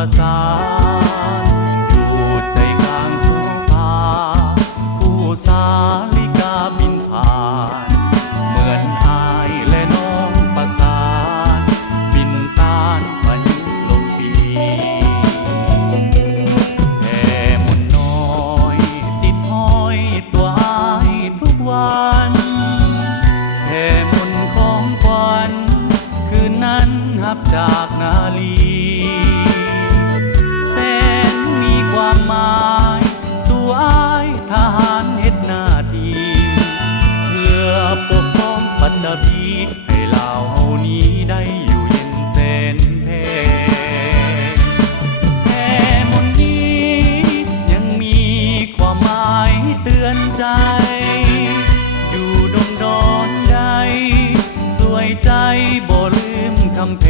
ประสานอยู่ใจกลางสุภาคู่สาลิกาบินผ่านเหมือนอายและน้องประสานบินตานพายุลมปีแผ่มนน้อยติดห้อยตัวอายทุกวันแผ่มนของขวัญคืนนั้นหับจากนาลีความหมายสู่อายทหารเฮ็ดหน้าที่เพื่อปกป้องปัตตภีให้ลาวเฮานี้ได้อยู่เย็นแสนแท้แผ่มนนี้ยังมีความหมายเตือนใจอยู่ดงดอนใดสวยใจบ่ลืมคำแพ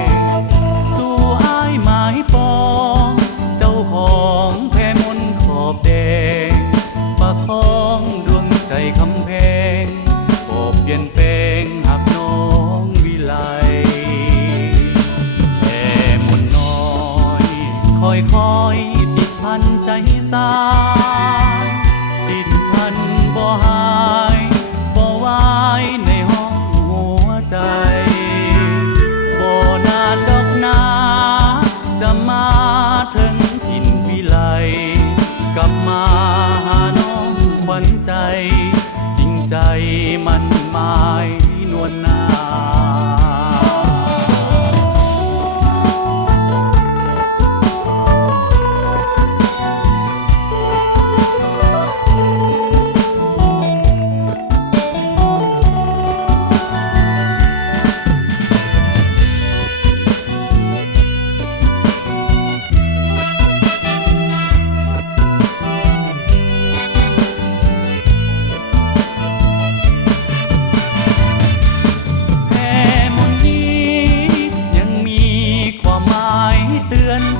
งสู่อายหมายปองของแผ่มนขอบแดงประคองดวงใจคำแพงโอบเปลี่ยนแปลงหักน้องวิไลแผ่มนน้อยคอยติดพันใจสายติดพันบ่หายบ่วายในห้องหัวใจบ่นานดอกนาจะมาถึงกลับมาหาน้องขวัญใจจริงใจมันหมายนวลนา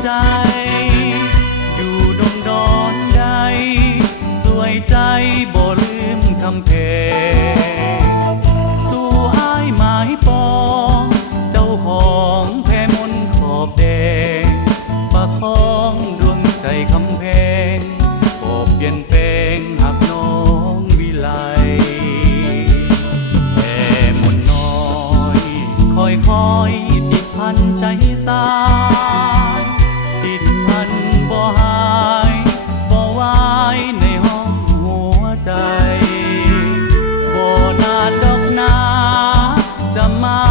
ใจอยู่ดงดอนใดสวยใจบ่ลืมคำแพงสู่อายหมายปองเจ้าของแผ่มนขอบแดงประคองดวงใจคำแพงโอบเปลี่ยนแปลงหักน้องวิไลแผ่มนน้อยคอยติดพันใจสายติดพันบ่หายบ่วายในห้องหัวใจบ่นานดอกนาจะมา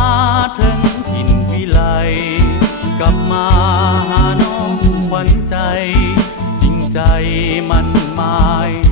ถึงถิ่นวิไลกลับมาหาน้องขวัญใจจริงใจมันหมาย